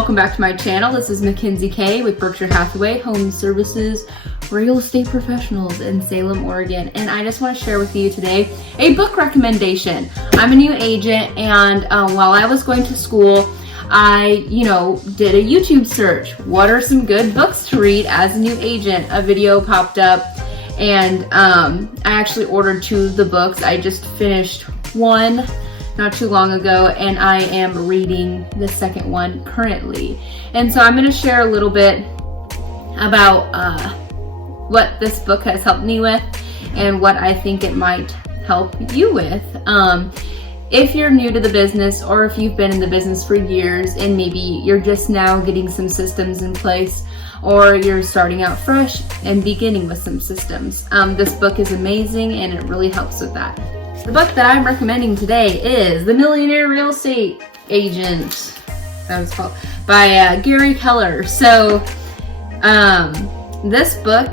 welcome back to my channel. This is Mackenzie Kay with Berkshire Hathaway Home Services Real Estate Professionals in Salem, Oregon. And I just want to share with you today a book recommendation. I'm a new agent, and while I was going to school, I, did a YouTube search. What are some good books to read as a new agent? A video popped up, and I actually ordered 2 of the books. I just finished one not too long ago, and I am reading the second one currently. And so I'm going to share a little bit about what this book has helped me with and what I think it might help you with. If you're new to the business, or if you've been in the business for years and maybe you're just now getting some systems in place, or you're starting out fresh and beginning with some systems, this book is amazing and it really helps with that. The book that I'm recommending today is The Millionaire Real Estate Agent, that was called, by Gary Keller. So this book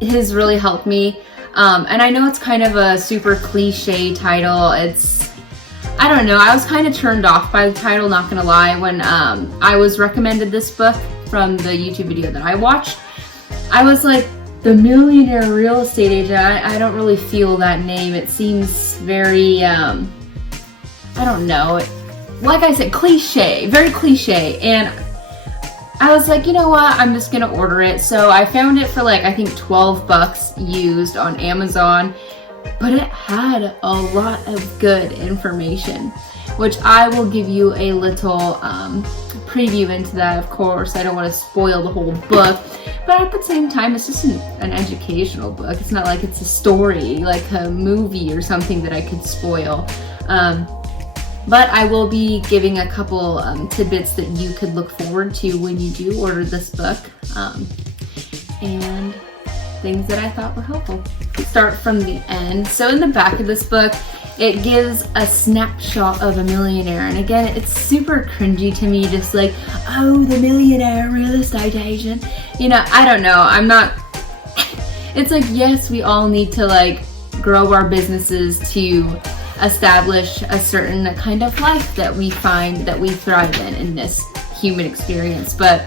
has really helped me. And I know it's kind of a super cliche title. I don't know, I was kind of turned off by the title, not gonna lie. When I was recommended this book from the YouTube video that I watched, I was like, The Millionaire Real Estate Agent, I don't really feel that name. It seems very, I don't know, like I said, cliche, very cliche. And I was like, you know what, I'm just gonna order it. So I found it for like, I think 12 bucks used on Amazon, but it had a lot of good information, which I will give you a little preview into that. Of course, I don't want to spoil the whole book, but at the same time, it's just an educational book. It's not like it's a story, like a movie or something that I could spoil. But I will be giving a couple tidbits that you could look forward to when you do order this book, and things that I thought were helpful. Start from the end. So in the back of this book, it gives a snapshot of a millionaire. And again, it's super cringy to me, just like, oh, the millionaire real estate agent. I don't know. I'm not, it's like, yes, we all need to like grow our businesses to establish a certain kind of life that we find that we thrive in this human experience. But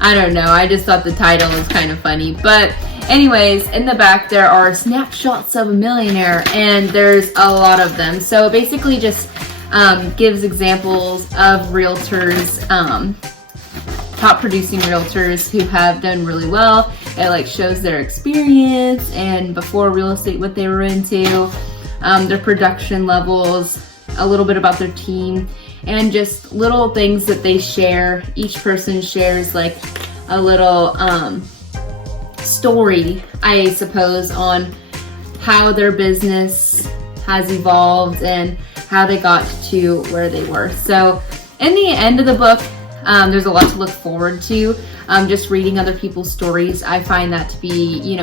I don't know, I just thought the title was kind of funny. But anyways, in the back there are snapshots of a millionaire, and there's a lot of them. So it basically just gives examples of realtors, top producing realtors who have done really well. It like shows their experience and before real estate what they were into, their production levels, a little bit about their team, and just little things that they share. Each person shares like a little story, I suppose, on how their business has evolved and how they got to where they were. So in the end of the book, there's a lot to look forward to. Just reading other people's stories, I find that to be,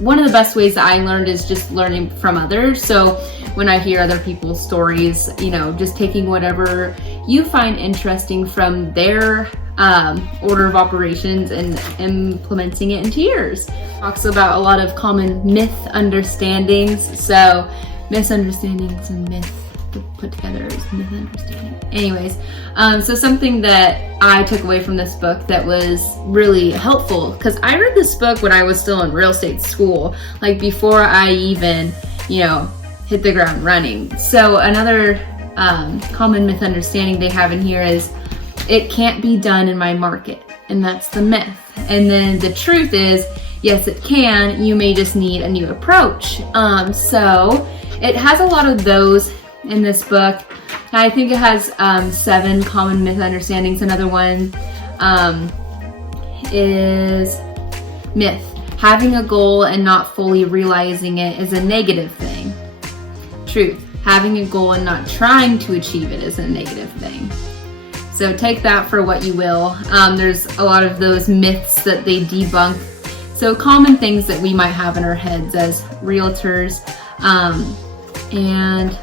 one of the best ways that I learned is just learning from others. So when I hear other people's stories, just taking whatever you find interesting from their order of operations and implementing it into yours. Talks about a lot of common myth understandings. So misunderstandings and myth put together is myth understanding. Anyways, so something that I took away from this book that was really helpful, because I read this book when I was still in real estate school, like before I even, hit the ground running. So another common misunderstanding they have in here is, it can't be done in my market, and that's the myth. And then the truth is, yes, it can. You may just need a new approach. So it has a lot of those in this book. I think it has 7 common misunderstandings. Another one is myth. Having a goal and not fully realizing it is a negative thing. Truth. Having a goal and not trying to achieve it is a negative thing. So take that for what you will. There's a lot of those myths that they debunk. So common things that we might have in our heads as realtors. And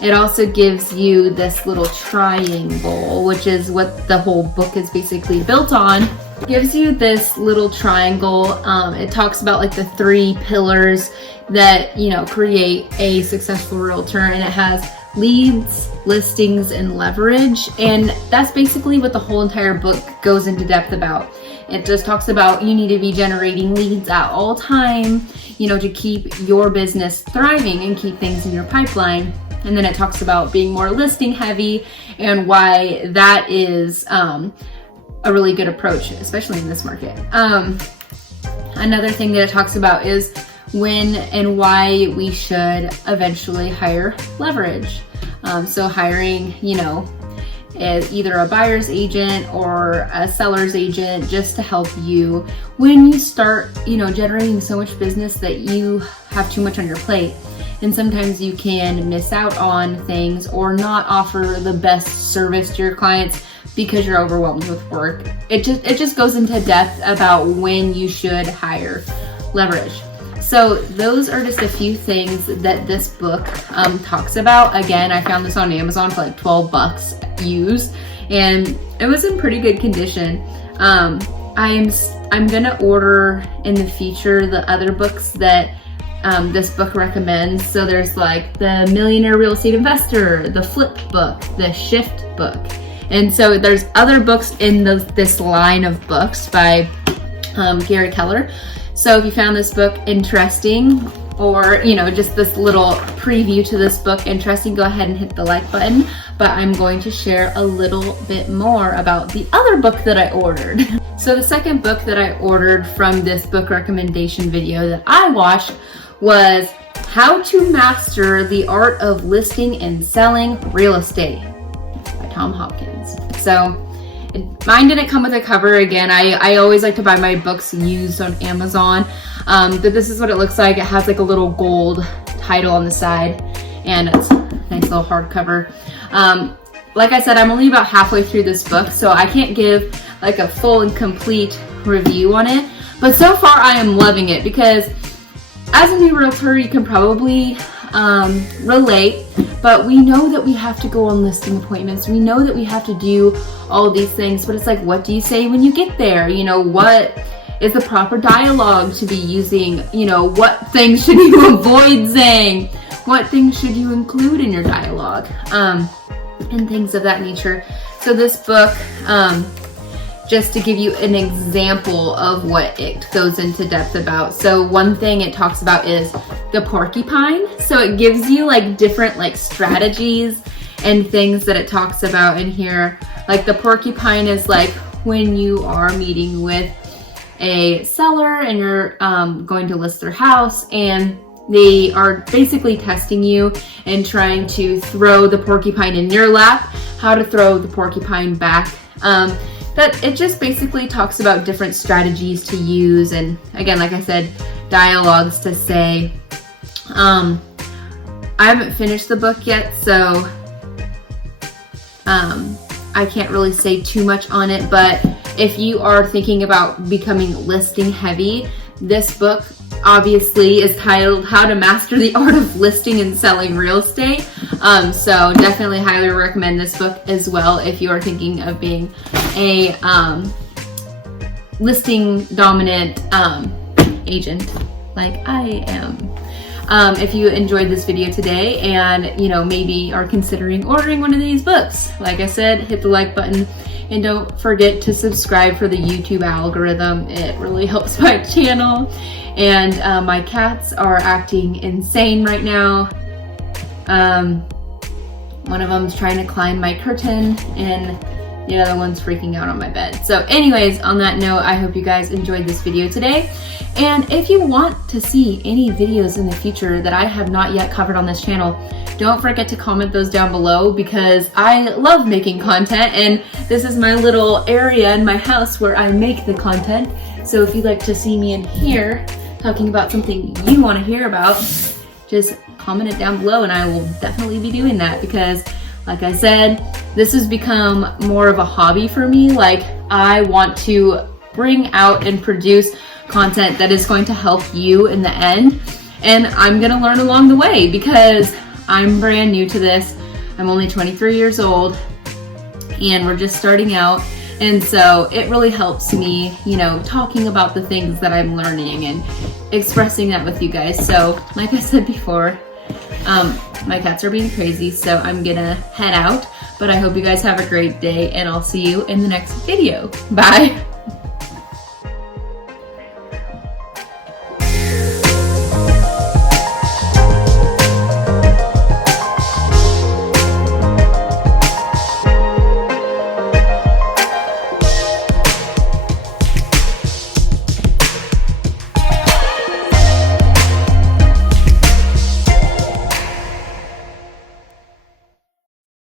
it also gives you this little triangle, which is what the whole book is basically built on. It gives you this little triangle. It talks about like the 3 pillars that, create a successful realtor, and it has leads, listings, and leverage. And that's basically what the whole entire book goes into depth about. It just talks about you need to be generating leads at all time, you know, to keep your business thriving and keep things in your pipeline. And then it talks about being more listing heavy and why that is a really good approach, especially in this market. Another thing that it talks about is when and why we should eventually hire leverage. So hiring, you know, as either a buyer's agent or a seller's agent, just to help you when you start, you know, generating so much business that you have too much on your plate. And sometimes you can miss out on things or not offer the best service to your clients because you're overwhelmed with work. It just goes into depth about when you should hire leverage. So those are just a few things that this book talks about. Again, I found this on Amazon for like $12 used, and it was in pretty good condition. I'm gonna order in the future the other books that this book recommends. So there's like the Millionaire Real Estate Investor, the Flip book, the Shift book. And so there's other books in this line of books by Gary Keller. So if you found this book interesting, or, you know, just this little preview to this book interesting, go ahead and hit the like button. But I'm going to share a little bit more about the other book that I ordered. So the second book that I ordered from this book recommendation video that I watched was How to Master the Art of Listing and Selling Real Estate by Tom Hopkins. So mine didn't come with a cover. Again, I always like to buy my books used on Amazon. But this is what it looks like. It has like a little gold title on the side, and it's a nice little hardcover. Like I said, I'm only about halfway through this book, so I can't give like a full and complete review on it. But so far I am loving it, because as a new realtor, you can probably relate, but we know that we have to go on listing appointments. We know that we have to do all these things, but it's like, what do you say when you get there? You know, what is the proper dialogue to be using? You know, what things should you avoid saying? What things should you include in your dialogue? And things of that nature. So this book, just to give you an example of what it goes into depth about. So one thing it talks about is the porcupine. So it gives you like different like strategies and things that it talks about in here. Like the porcupine is like when you are meeting with a seller and you're going to list their house, and they are basically testing you and trying to throw the porcupine in your lap, how to throw the porcupine back. That it just basically talks about different strategies to use, and again, like I said, dialogues to say. I haven't finished the book yet, so I can't really say too much on it, but if you are thinking about becoming listing heavy, this book obviously is titled How to Master the Art of Listing and Selling Real Estate. So definitely highly recommend this book as well if you are thinking of being a listing dominant agent like I am. If you enjoyed this video today and, you know, maybe are considering ordering one of these books, like I said, hit the like button and don't forget to subscribe for the YouTube algorithm. It really helps my channel. And my cats are acting insane right now. One of them's trying to climb my curtain and the other one's freaking out on my bed. So anyways, on that note, I hope you guys enjoyed this video today. And if you want to see any videos in the future that I have not yet covered on this channel, don't forget to comment those down below, because I love making content, and this is my little area in my house where I make the content. So if you'd like to see me in here talking about something you want to hear about, just comment it down below and I will definitely be doing that, because like I said, this has become more of a hobby for me. Like, I want to bring out and produce content that is going to help you in the end, and I'm gonna learn along the way because I'm brand new to this. I'm only 23 years old and we're just starting out, and so it really helps me, you know, talking about the things that I'm learning and expressing that with you guys. So like I said before, My cats are being crazy, so I'm gonna head out. But I hope you guys have a great day, and I'll see you in the next video. Bye.